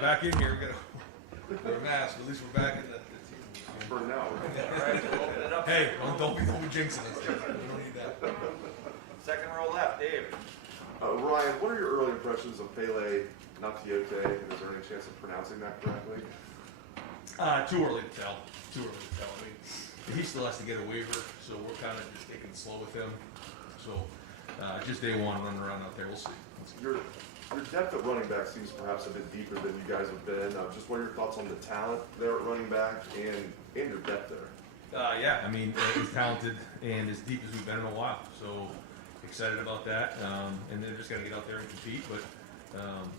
got back in here. We got to wear a mask. At least we're back in the team. For now. All right, so open it up. Hey, don't be jinxing us. We don't need that. Second row left, Dave. Ryan, what are your early impressions of Pele Natiote, and is there any chance of pronouncing that correctly? Too early to tell. I mean, he still has to get a waiver, so we're kind of just taking it slow with him. So just day one, running around out there. We'll see. Your depth at running back seems perhaps a bit deeper than you guys have been. Just what are your thoughts on the talent there at running back and your depth there? Yeah, I mean, he's talented and as deep as we've been in a while. So excited about that. And then just got to get out there and compete. But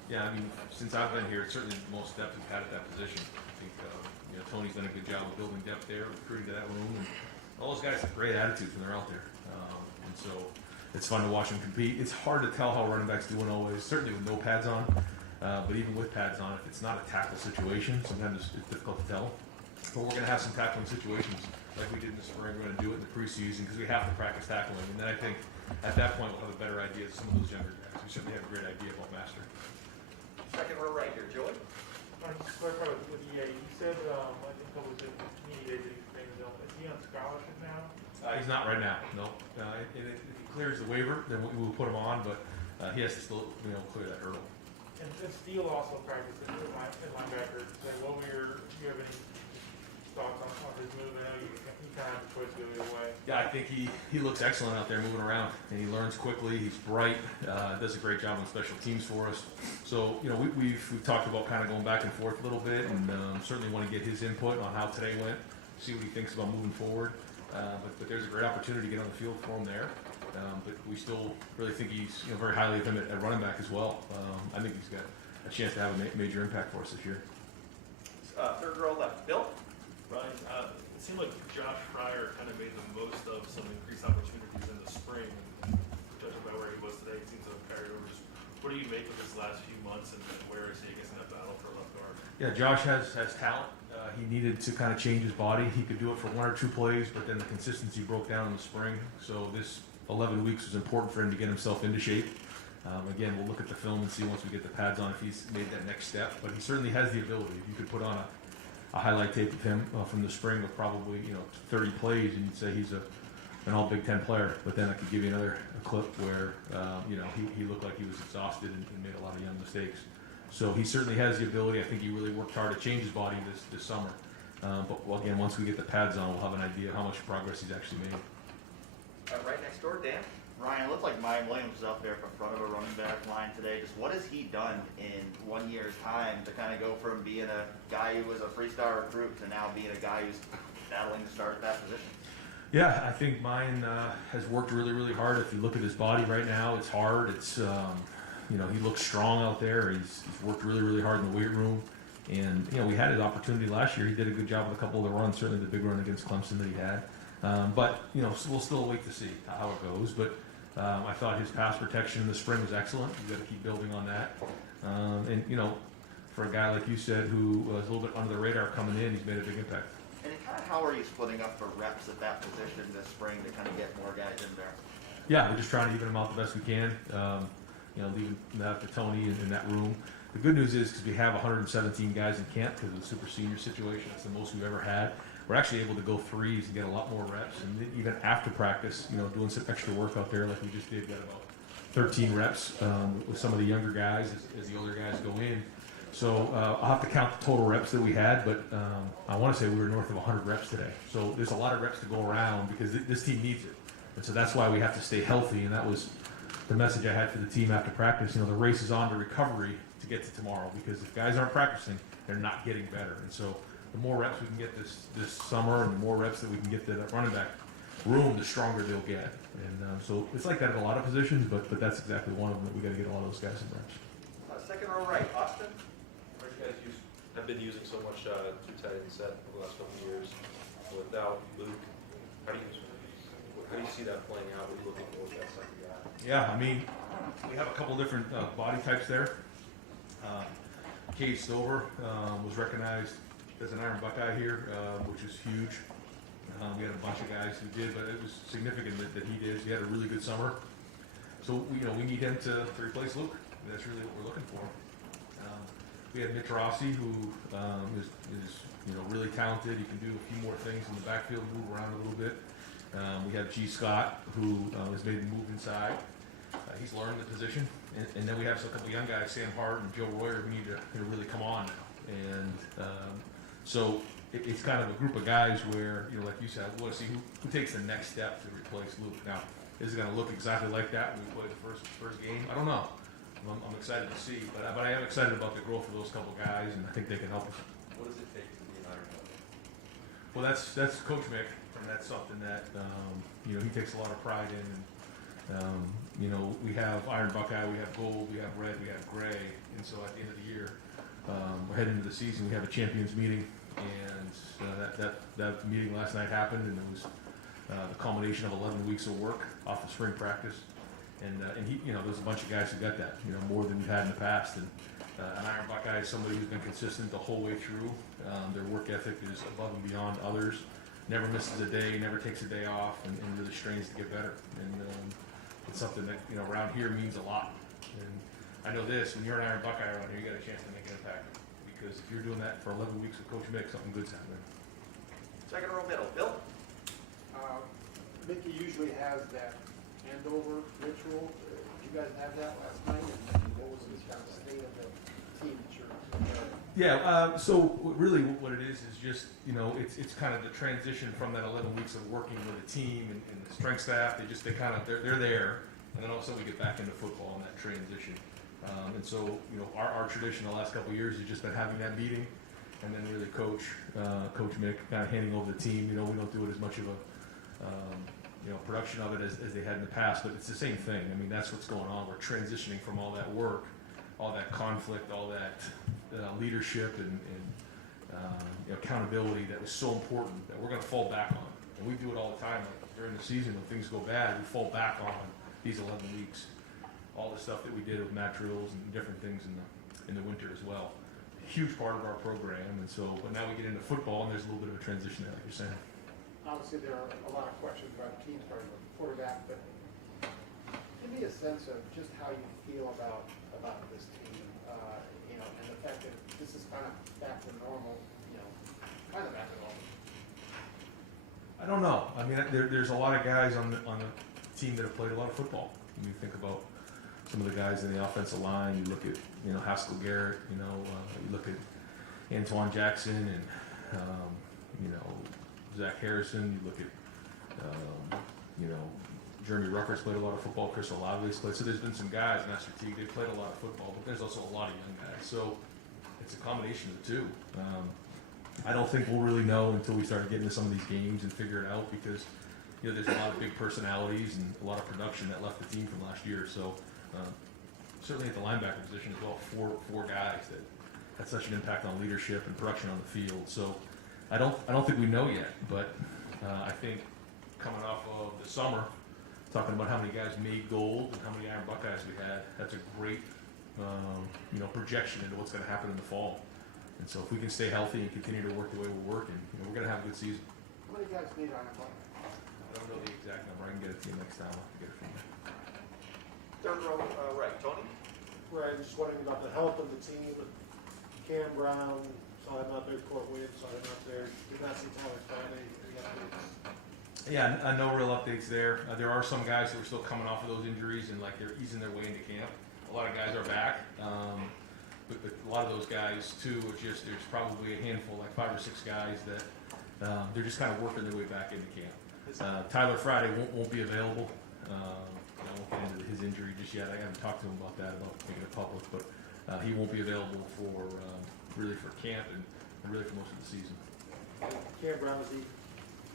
yeah, I mean, since I've been here, it's certainly the most depth we've had at that position. I think Tony's done a good job of building depth there, recruiting to that room, and all those guys have great attitudes when they're out there. And so it's fun to watch them compete. It's hard to tell how running backs doing always, certainly with no pads on. But even with pads on, if it's not a tackle situation, sometimes it's difficult to tell. But we're going to have some tackling situations like we did in the spring. We're going to do it in the preseason because we have to practice tackling. And then I think at that point we'll have a better idea of some of those younger guys. We certainly have a great idea about Master. Second row right here, Joey. Just to clarify with EA, you said, I think it was in media that he was is he on scholarship now? He's not right now, no. If he clears the waiver, then we will put him on, but he has to still clear that hurdle. And Steele also practiced in linebacker. So what were do you have any thoughts on his move? I know you kind of have a choice to go either way. Yeah, I think he looks excellent out there moving around, and he learns quickly. He's bright, does a great job on special teams for us. So we've talked about kind of going back and forth a little bit, and certainly want to get his input on how today went, see what he thinks about moving forward. But there's a great opportunity to get on the field for him there. But we still really think he's very highly of him at running back as well. I think he's got a chance to have a major impact for us this year. Third row left, Bill. Ryan, it seemed like Josh Fryer kind of made the most of some increased opportunities in the spring. And judging by where he was today, it seems to have carried over. Just what do you make of his last few months, and where is he against that battle for left guard? Yeah, Josh has talent. He needed to kind of change his body. He could do it for one or two plays, but then the consistency broke down in the spring. So this 11 weeks was important for him to get himself into shape. Again, we'll look at the film and see once we get the pads on if he's made that next step. But he certainly has the ability. You could put on a highlight tape of him from the spring of probably 30 plays, and you'd say he's an all Big Ten player. But then I could give you another clip where he looked like he was exhausted and made a lot of young mistakes. So he certainly has the ability. I think he really worked hard to change his body this summer. But again, once we get the pads on, we'll have an idea of how much progress he's actually made. Right next door, Dan. Ryan, it looked like Mike Williams was out there in front of a running back line today. Just what has he done in 1 year's time to kind of go from being a guy who was a three-star recruit to now being a guy who's battling to start at that position? Yeah, I think mine has worked really, really hard. If you look at his body right now, it's hard. It's he looks strong out there. He's worked really, really hard in the weight room. And we had his opportunity last year. He did a good job with a couple of the runs, certainly the big run against Clemson that he had. But we'll still wait to see how it goes. But I thought his pass protection in the spring was excellent. You've got to keep building on that. For a guy like you said, who was a little bit under the radar coming in, he's made a big impact. And kind of how are you splitting up for reps at that position this spring to kind of get more guys in there? Yeah, we're just trying to even them out the best we can. Leaving that to Tony in that room. The good news is because we have 117 guys in camp because of the super senior situation, it's the most we've ever had. We're actually able to go threes and get a lot more reps. And then even after practice, doing some extra work out there like we just did, got about 13 reps with some of the younger guys as the older guys go in. So I'll have to count the total reps that we had, but I want to say we were north of 100 reps today. So there's a lot of reps to go around because this team needs it. And so that's why we have to stay healthy, and that was the message I had for the team after practice. The race is on to recovery to get to tomorrow, because if guys aren't practicing, they're not getting better. And so the more reps we can get this summer, and the more reps that we can get to that running back room, the stronger they'll get. And so it's like that in a lot of positions, but that's exactly one of them that we got to get a lot of those guys in reps. Second row right, Austin. You guys have been using so much two tight end set over the last couple of years without Luke. How do you see that playing out? What are you looking for with that second guy? Yeah, I mean, we have a couple different body types there. Cade Stover was recognized as an Iron Buckeye here, which is huge. We had a bunch of guys who did, but it was significant that he did. He had a really good summer. So we need him to replace Luke. That's really what we're looking for. We have Mitch Rossi, who is really talented. He can do a few more things in the backfield, move around a little bit. We have G. Scott, who has made the move inside. He's learned the position. And then we have a couple young guys, Sam Hart and Joe Royer, who need to really come on now. And so it's kind of a group of guys where, like you said, we want to see who takes the next step to replace Luke. Now, is it going to look exactly like that when we play the first game? I don't know. I'm excited to see, but I am excited about the growth of those couple guys, and I think they can help us. What does it take to be an Iron Buckeye? Well, that's Coach Mick, and that's something that he takes a lot of pride in. And, we have Iron Buckeye, we have gold, we have red, we have gray, and so at the end of the year, we're heading into the season. We have a champions meeting, and that meeting last night happened, and it was the culmination of 11 weeks of work off of spring practice. And there's a bunch of guys who got that, more than we've had in the past. And an Iron Buckeye is somebody who's been consistent the whole way through. Their work ethic is above and beyond others. Never misses a day, never takes a day off, and really strains to get better. And it's something that around here means a lot. And I know this: when you're an Iron Buckeye around here, you got a chance to make an impact. Because if you're doing that for 11 weeks with Coach Mick, something good's happening. Second row middle, Bill. Mickey usually has that handover ritual. Did you guys have that last night? And what was the kind of state of the team that you're Yeah, so really what it is just, it's kind of the transition from that 11 weeks of working with a team and the strength staff. They're there, and then all of a sudden we get back into football and that transition. And so, our tradition the last couple of years has just been having that meeting, and then really Coach Mick kind of handing over the team. We don't do it as much of a production of it as they had in the past, but it's the same thing. I mean, that's what's going on. We're transitioning from all that work, all that conflict, all that leadership and accountability that was so important that we're going to fall back on. And we do it all the time. Like during the season, when things go bad, we fall back on these 11 weeks. All the stuff that we did with mat drills and different things in the winter as well. Huge part of our program. And so, but now we get into football, and there's a little bit of a transition there, like you're saying. obviously there are a lot of questions about the team starting with the quarterback, but give me a sense of just how you feel about this team, and the fact that this is kind of back to normal, kind of back to normal. I don't know. I mean, there's a lot of guys on the team that have played a lot of football. When you think about some of the guys in the offensive line, you look at Haskell Garrett, you look at Antoine Jackson and Zach Harrison. You look at Jeremy Rucker's played a lot of football. Chris Olave's played. So there's been some guys, Master Teague, they've played a lot of football, but there's also a lot of young guys. So it's a combination of the two. I don't think we'll really know until we start getting into some of these games and figure it out, because there's a lot of big personalities and a lot of production that left the team from last year. So certainly at the linebacker position as well, four guys that had such an impact on leadership and production on the field. So I don't think we know yet, but I think coming off of the summer, talking about how many guys made gold and how many Iron Buckeyes we had, that's a great projection into what's going to happen in the fall. And so if we can stay healthy and continue to work the way we're working, we're going to have a good season. How many guys made Iron Buckeye? I don't know the exact number. I can get it to you next time. I'll have to get it from you. Third row, right, Tony? Right, just wondering about the health of the team. Cam Brown, saw him out there, Court Williams, saw him out there. Did not see Tyler Friday. Any updates? Yeah, no real updates there. There are some guys that are still coming off of those injuries and they're easing their way into camp. A lot of guys are back, but a lot of those guys too are there's probably a handful, like 5 or 6 guys that they're just kind of working their way back into camp. Tyler Friday won't be available. I won't get into his injury just yet. I haven't talked to him about making it public, but he won't be available for really for camp and really for most of the season. Cam Brown, is he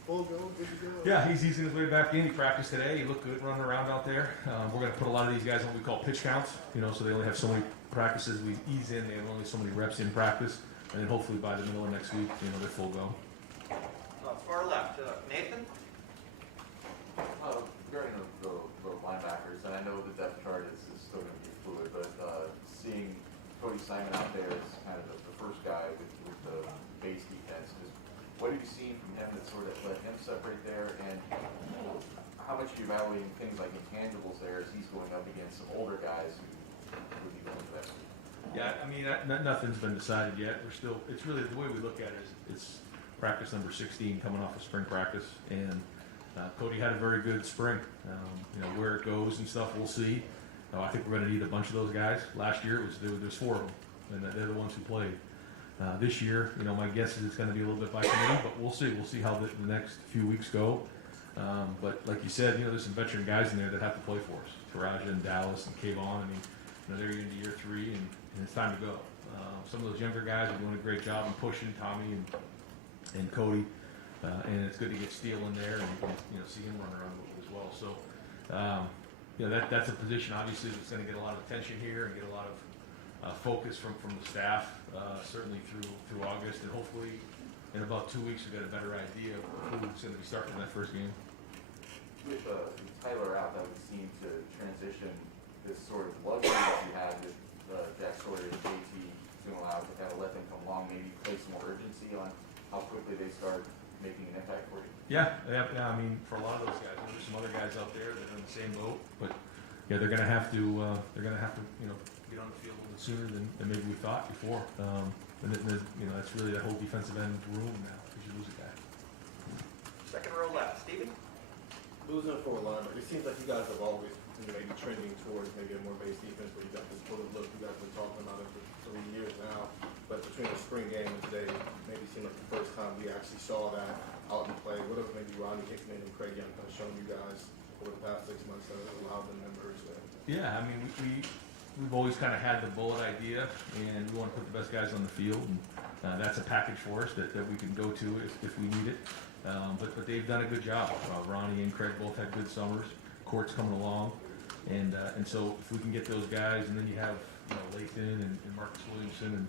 full go, good to go? Yeah, he's easing his way back in. He practiced today. He looked good running around out there. We're going to put a lot of these guys on what we call pitch counts, so they only have so many practices. We ease in. They have only so many reps in practice. And then hopefully by the middle of next week, they're full go. Far left, Nathan? Regarding the linebackers, and I know the depth chart is still going to be fluid, but seeing Cody Simon out there as kind of the first guy with the base defense, just what have you seen from him that sort of let him separate there, and how much are you evaluating things like intangibles there as he's going up against some older guys who would be going for that? Yeah, I mean, nothing's been decided yet. We're still, it's really, the way we look at it is, it's practice number 16 coming off of spring practice, and Cody had a very good spring. You know, where it goes and stuff, we'll see. I think we're going to need a bunch of those guys. Last year, there's 4 of them, and they're the ones who played. This year, you know, my guess is it's going to be a little bit by committee, but we'll see. We'll see how the next few weeks go. But like you said, you know, there's some veteran guys in there that have to play for us. Taraja and Dallas and Kayvon. I mean, you know, they're into year 3, and it's time to go. Some of those younger guys are doing a great job in pushing, Tommy and Cody. And it's good to get Steele in there and you know, see him run around as well. So, you know, that's a position obviously that's going to get a lot of attention here and get a lot of focus from the staff, certainly through August, and hopefully in about 2 weeks we've got a better idea of who's going to be starting that first game. With Tyler out, that would seem to transition this sort of luxury that you had with Jack Sawyer and JT to allow to kind of let them come along, maybe place more urgency on how quickly they start making an impact for you. Yeah. I mean, for a lot of those guys, there's some other guys out there that are in the same boat, but yeah, they're going to have to, you know, get on the field a little bit sooner than maybe we thought before. And then, you know, that's really that whole defensive end room now because you lose a guy. Second row left, Stephen? Losing a forward linebacker, it seems like you guys have always maybe trending towards maybe a more base defense, where you got this bullet look. You guys have been talking about it for 3 years now, but between the spring game and today, maybe seemed like the first time we actually saw that out in play. What have maybe Ronnie Hickman and Craig Young kind of shown you guys over the past 6 months that have allowed them to emerge there? Yeah, I mean, we've always kind of had the bullet idea, and we want to put the best guys on the field, and that's a package for us that we can go to if we need it. But they've done a good job. Ronnie and Craig both had good summers. Court's coming along, and so if we can get those guys, and then you have Lathan and Marcus Williamson, and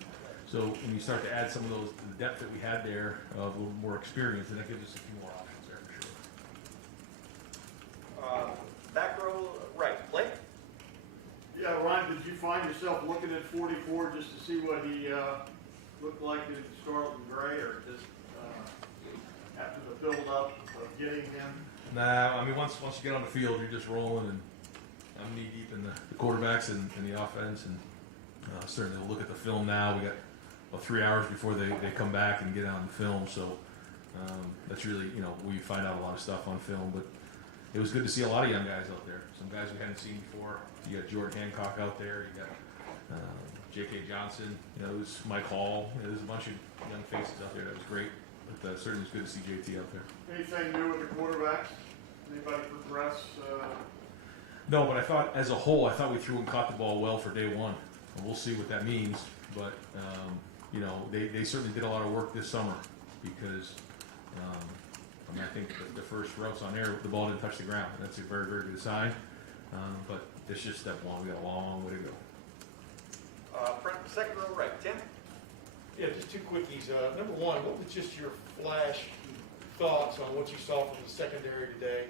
so when you start to add some of those the depth that we had there, a little more experience, and that gives us a few more options there for sure. Back row right, Blake? Yeah, Ryan, did you find yourself looking at 44 just to see what he looked like in scarlet and gray, or just after the build-up of getting him? Nah, I mean, once you get on the field, you're just rolling, and I'm knee deep in the quarterbacks and the offense, and certainly we'll look at the film now. We got about 3 hours before they come back and get on the film, so that's really, you know, we find out a lot of stuff on film, but it was good to see a lot of young guys out there. Some guys we hadn't seen before. You got Jordan Hancock out there. You got J.K. Johnson. You know, it was Mike Hall. You know, there's a bunch of young faces out there. That was great. But certainly it's good to see JT out there. Anything new with the quarterbacks? Anybody progress? No, but I thought as a whole, I thought we threw and caught the ball well for day one. And we'll see what that means. But, you know, they certainly did a lot of work this summer because, I mean, I think the first routes on air, the ball didn't touch the ground. That's a very, very good sign. But it's just step one. We got a long way to go. Second row right, Tim? Yeah, just 2 quickies. Number one, what was just your flash thoughts on what you saw from the secondary today,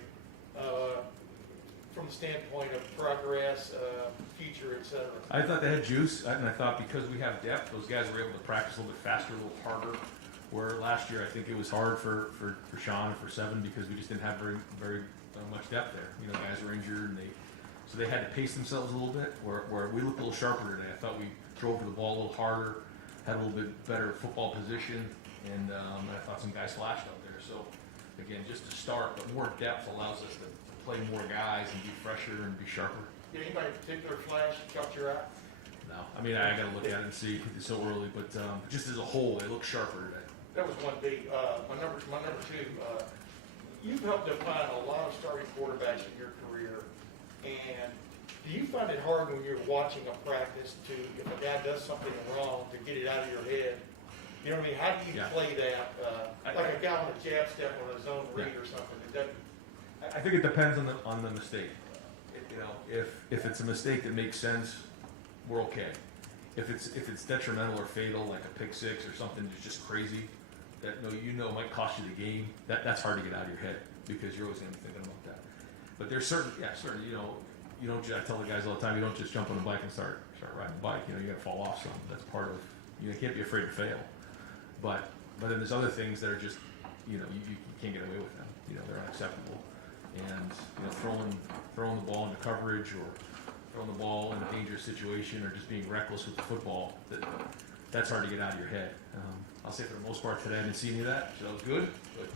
from the standpoint of progress, future, et cetera? I thought they had juice, and I thought because we have depth, those guys were able to practice a little bit faster, a little harder. Where last year I think it was hard for Sean and for Seven because we just didn't have very much depth there. You know, guys were injured, and so they had to pace themselves a little bit. Where we looked a little sharper today. I thought we drove to the ball a little harder, had a little bit better football position, and I thought some guys flashed out there. So again, just to start, but more depth allows us to play more guys and be fresher and be sharper. Did anybody in particular flash caught your eye? No, I mean I got to look at it and see. It's so early, but just as a whole, they look sharper today. That was one big. My number two. You've helped define a lot of starting quarterbacks in your career, and do you find it hard when you're watching a practice to, if a guy does something wrong, to get it out of your head? You know what I mean? How do you play that? Like a guy on a jab step on a zone read or something. I think it depends on the mistake. You know, if it's a mistake that makes sense, we're okay. If it's detrimental or fatal, like a pick six or something that's just crazy, that might cost you the game. That's hard to get out of your head because you're always going to be thinking about that. But there's certainly, you know, you don't. I tell the guys all the time, you don't just jump on the bike and start riding the bike. You know, you got to fall off some. That's part of. You can't be afraid to fail. But then there's other things that are just, you know, you can't get away with them. You know, they're unacceptable. And you know, throwing the ball into coverage or throwing the ball in a dangerous situation or just being reckless with the football, that's hard to get out of your head. I'll say for the most part today I didn't see any of that, so that was good, but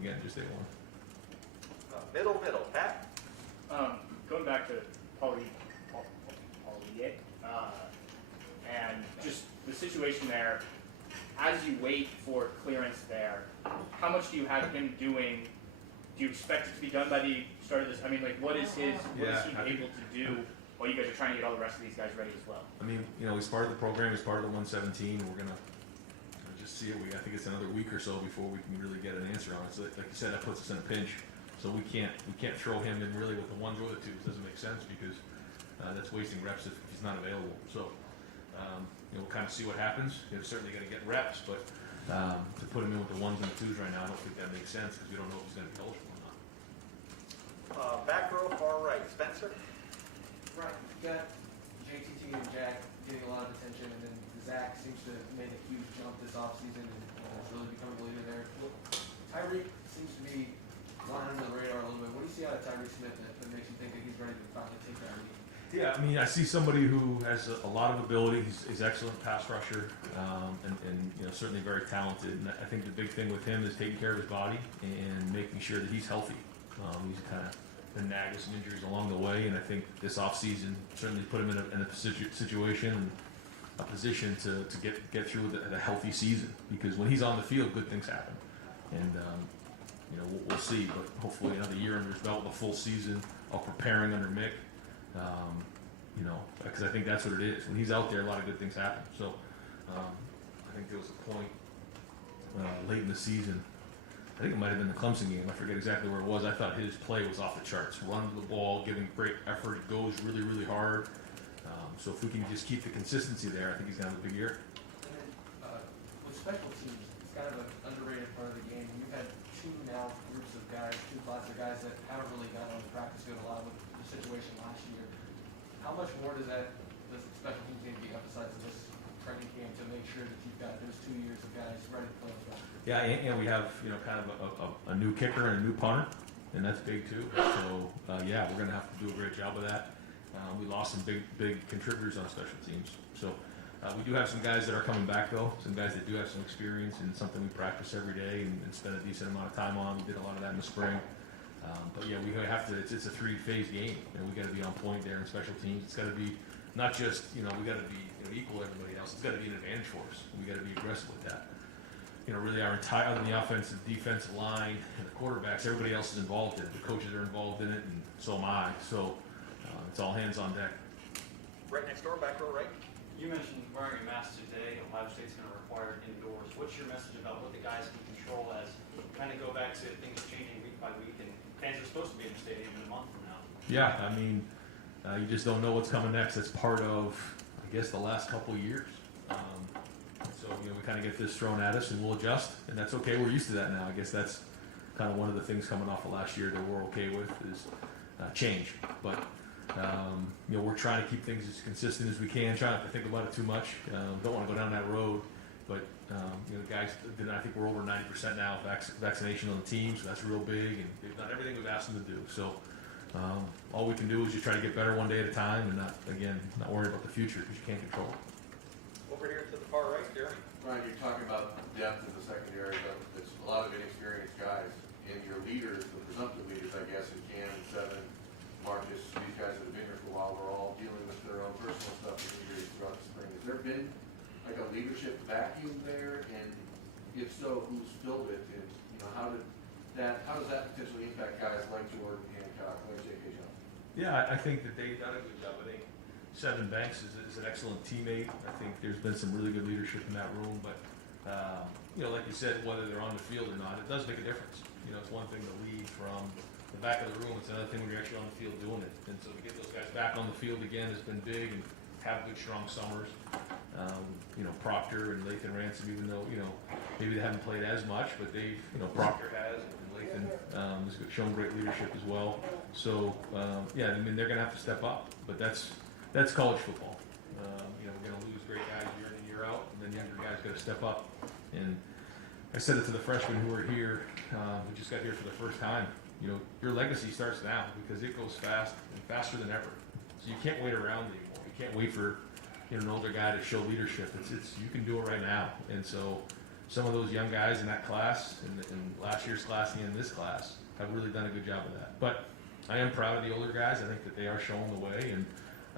again, just day one. Middle, Pat? Going back to Paulie, and just the situation there, as you wait for clearance there, how much do you have him doing? Do you expect it to be done by the start of this? I mean, like, what is he able to do while you guys are trying to get all the rest of these guys ready as well? I mean, he's part of the program, he's part of the 117, and we're gonna just see it. I think it's another week or so before we can really get an answer on it. So like you said, that puts us in a pinch. So we can't throw him in really with the ones or the twos. It doesn't make sense because that's wasting reps if he's not available. So we'll kind of see what happens. He's certainly going to get reps, but to put him in with the ones and the twos right now, I don't think that makes sense because we don't know if he's going to be eligible or not. Back row, far right, Spencer? Right, you've got JTT and Jack getting a lot of attention, and then Zach seems to have made a huge jump this offseason and has really become a leader there. Tyreek seems to be flying under the radar a little bit. What do you see out of Tyreek Smith that makes you think that he's ready to finally take that lead? Yeah, I mean, I see somebody who has a lot of ability. He's excellent pass rusher, and certainly very talented. And I think the big thing with him is taking care of his body and making sure that he's healthy. He's kind of been nagged with some injuries along the way, and I think this offseason certainly put him in a situation and a position to get through a healthy season. Because when he's on the field, good things happen. And we'll see, but hopefully another year under his belt, a full season of preparing under Mick. Because I think that's what it is. When he's out there, a lot of good things happen. So I think there was a point late in the season. I think it might have been the Clemson game. I forget exactly where it was. I thought his play was off the charts. Running the ball, giving great effort. It goes really, really hard. So if we can just keep the consistency there, I think he's going to have a big year. And then with special teams, it's kind of an underrated part of the game. You've had two now groups of guys, two classes of guys that haven't really gotten on the practice field a lot with the situation last year. How much more does special teams need to be emphasized in this training camp to make sure that you've got those 2 years of guys ready to play on the field? Yeah, and we have kind of a new kicker and a new punter, and that's big too. So we're going to have to do a great job of that. We lost some big contributors on special teams. So we do have some guys that are coming back though. Some guys that do have some experience and something we practice every day and spend a decent amount of time on. We did a lot of that in the spring. But yeah, we have to. It's a 3-phase game, and we got to be on point there in special teams. It's got to be not just we got to be equal to everybody else. It's got to be an advantage for us. We got to be aggressive with that. Really our entire, other than the offensive, defensive line, and the quarterbacks, everybody else is involved in it. The coaches are involved in it, and so am I. So it's all hands on deck. Right next door, back row, right? You mentioned wearing a mask today. Ohio State's going to require it indoors. What's your message about what the guys can control as kind of go back to things changing week by week, and fans are supposed to be in the stadium in a month from now? Yeah, I mean, you just don't know what's coming next. That's part of, I guess, the last couple of years. So we kind of get this thrown at us, and we'll adjust, and that's okay. We're used to that now. I guess that's kind of one of the things coming off of last year that we're okay with is change. But we're trying to keep things as consistent as we can. Trying not to think about it too much. Don't want to go down that road. But guys, I think we're over 90% now vaccination on the team, so that's real big, and they've done everything we've asked them to do. So all we can do is just try to get better one day at a time, and not worry about the future because you can't control it. Over here to the far right, Jeremy. Ryan, you're talking about depth in the secondary, but it's a lot of inexperienced guys. And your leaders, the presumptive leaders, I guess, in Cam and Seven, Marcus, these guys that have been here for a while, we're all dealing with their own personal stuff and injuries throughout the spring. Has there been like a leadership vacuum there? And if so, who's filled it? And how does that potentially impact guys like Jordan, Hancock, like J.K. Johnson? Yeah, I think that they've done a good job. I think Seven Banks is an excellent teammate. I think there's been some really good leadership in that room, but like you said, whether they're on the field or not, it does make a difference. It's one thing to lead from the back of the room. It's another thing when you're actually on the field doing it. And so to get those guys back on the field again has been big, and have good, strong summers. Proctor and Lathan Ransom, even though maybe they haven't played as much, but they've Proctor has, and Lathan has shown great leadership as well. So they're going to have to step up, but that's college football. We're going to lose great guys year in and year out, and then younger guys got to step up. And I said it to the freshmen who are here, who just got here for the first time. Your legacy starts now because it goes fast and faster than ever. So you can't wait around anymore. You can't wait for an older guy to show leadership. It's you can do it right now. And so some of those young guys in that class, and last year's class and this class, have really done a good job of that. But I am proud of the older guys. I think that they are showing the way, and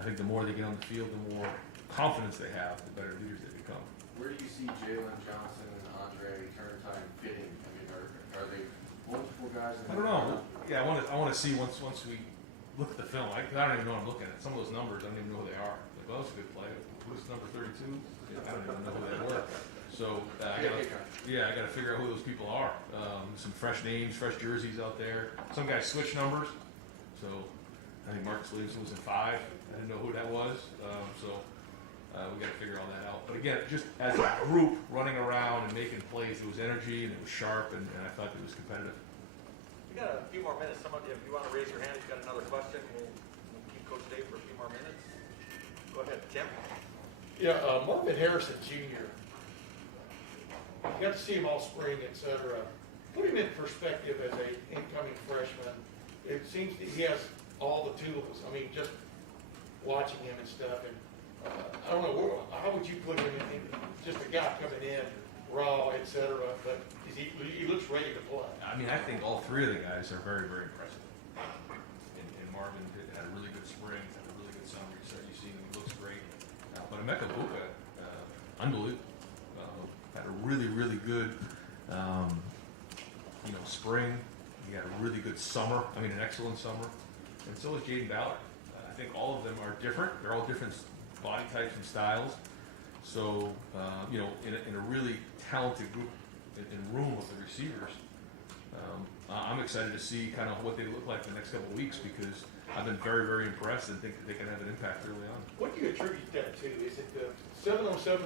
I think the more they get on the field, the more confidence they have, the better leaders they become. Where do you see Jalen Johnson and Andre Turntime fitting? I mean, are they multiple guys? I don't know. Yeah, I want to see once we look at the film. I don't even know what I'm looking at. Some of those numbers, I don't even know who they are. Like, well, that's a good play. Who's number 32? I don't even know who they were. So I got to figure out who those people are. Some fresh names, fresh jerseys out there. Some guys switch numbers. So I think Marcus Williamson was in 5. I didn't know who that was. We got to figure all that out. But again, just as a group running around and making plays, it was energy and it was sharp, and I thought it was competitive. We got a few more minutes. Some of you, if you want to raise your hand, if you got another question, we'll keep Coach Dave for a few more minutes. Go ahead, Tim. Yeah, Marvin Harrison Jr. You got to see him all spring, et cetera. Put him in perspective as a incoming freshman. It seems that he has all the tools. I mean, just watching him and stuff. And I don't know, how would you put him in? Just a guy coming in, raw, et cetera. But he looks ready to play. I mean, I think all three of the guys are very, very impressive. And Marvin had a really good spring, had a really good summer. You see him, he looks great. But Emeka Buka, unbelievable. Had a really, really good, spring. He had a really good summer. I mean, an excellent summer. And so is Jaden Ballard. I think all of them are different. They're all different body types and styles. So, in a really talented group in room of the receivers, I'm excited to see kind of what they look like the next couple of weeks, because I've been very, very impressed and think that they can have an impact early on. What do you attribute that to? Is it the 7-on-7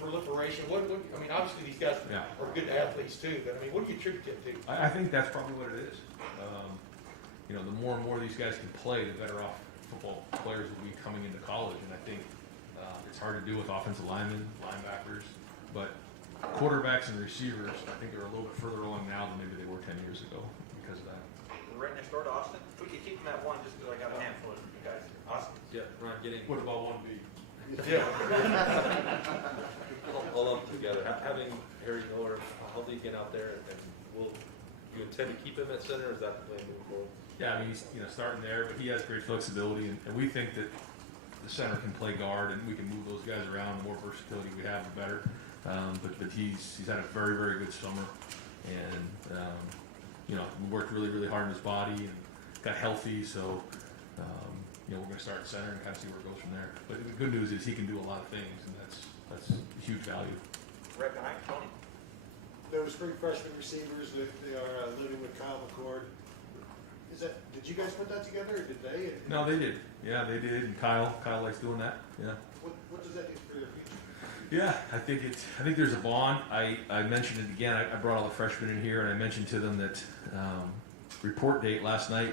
proliferation? I mean, obviously these guys are good athletes too, but I mean, what do you attribute that to? I think that's probably what it is. The more and more these guys can play, the better off football players will be coming into college. And I think it's hard to do with offensive linemen, linebackers, but quarterbacks and receivers, I think they're a little bit further along now than maybe they were 10 years ago because of that. We're right next door to Austin. We can keep them at one just because I got a handful of you guys. Austin. Yeah, Ron, getting What about 1B? Yeah. all up together, having Harry Miller healthy again out there, and will you intend to keep him at center, or is that the plan moving forward? Yeah, I mean, he's starting there, but he has great flexibility, and we think that the center can play guard, and we can move those guys around. The more versatility we have, the better. But he's had a very, very good summer, and worked really, really hard on his body and got healthy. So we're going to start at center and kind of see where it goes from there. But the good news is he can do a lot of things, and that's huge value. Right behind Tony. Those 3 freshman receivers, they are living with Kyle McCord. Did you guys put that together, or did they? No, they did. Yeah, they did. And Kyle likes doing that. Yeah. What does that do for your future? Yeah, I think there's a bond. I mentioned it again. I brought all the freshmen in here, and I mentioned to them that report date last night.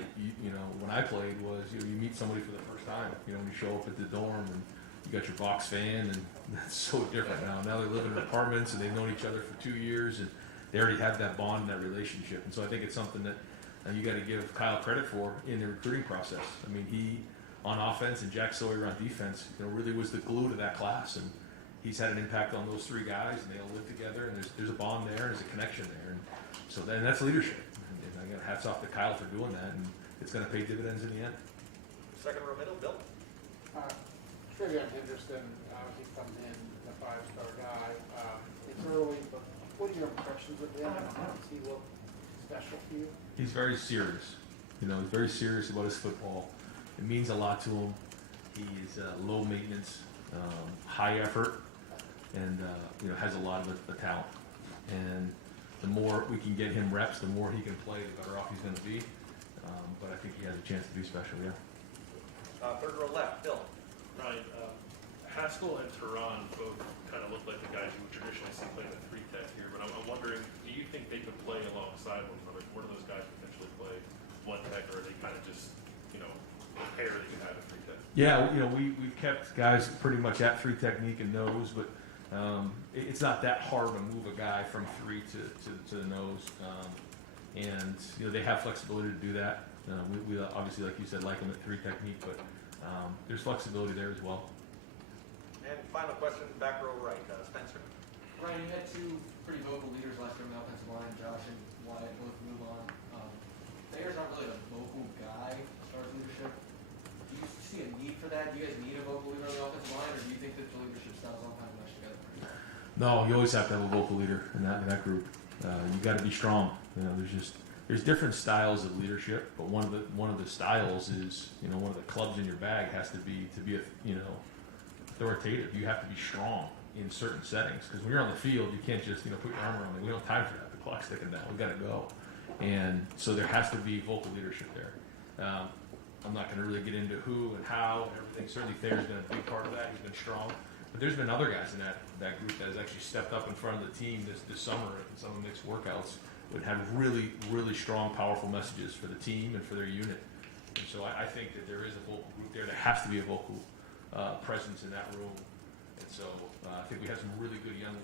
When I played was you meet somebody for the first time. When you show up at the dorm and you got your box fan, and that's so different now. Now they live in apartments and they've known each other for 2 years, and they already have that bond and that relationship. And so I think it's something that you got to give Kyle credit for in the recruiting process. I mean, he on offense and Jack Sawyer on defense, really was the glue to that class, and he's had an impact on those 3 guys, and they all live together, and there's a bond there, and there's a connection there, and so then that's leadership. And I got hats off to Kyle for doing that, and it's going to pay dividends in the end. Second row middle, Bill. Trevion Henderson, he comes in, the 5-star guy. It's early, but what are your impressions of him? Does he look special to you? He's very serious. He's very serious about his football. It means a lot to him. He's low maintenance, high effort, and has a lot of the talent. And the more we can get him reps, the more he can play, the better off he's going to be. But I think he has a chance to be special. Yeah. Third row left, Bill. Ryan, Haskell and Tehran both kind of look like the guys you would traditionally see playing the 3-tech here, but I'm wondering, do you think they could play alongside one another? One of those guys potentially play 1-tech, or are they kind of just, a pair that you have at 3-tech? Yeah, we've kept guys pretty much at 3 technique and nose, but it's not that hard to move a guy from 3 to the nose. And they have flexibility to do that. We obviously, like you said, like them at 3 technique, but there's flexibility there as well. And final question, back row right, Spencer. Ryan, you had two pretty vocal leaders last year on the offensive line, Josh and Wyatt both move on. Thayer's not really a vocal guy as far as leadership. Do you see a need for that? Do you guys need a vocal leader on the offensive line, or do you think that the leadership styles all kind of mesh together pretty well? No, you always have to have a vocal leader in that group. You got to be strong. You know, there's different styles of leadership, but one of the styles is, you know, one of the clubs in your bag has to be authoritative. You have to be strong in certain settings, because when you're on the field, you can't just, you know, put your arm around me. We don't have time for that. The clock's ticking down. We got to go. And so there has to be vocal leadership there. I'm not going to really get into who and how and everything. Certainly Thayer's been a big part of that. He's been strong. But there's been other guys in that group that has actually stepped up in front of the team this summer in some of the mixed workouts, would have really, really strong, powerful messages for the team and for their unit. And so I think that there is a vocal group there. There has to be a vocal presence in that room. And so I think we have some really good young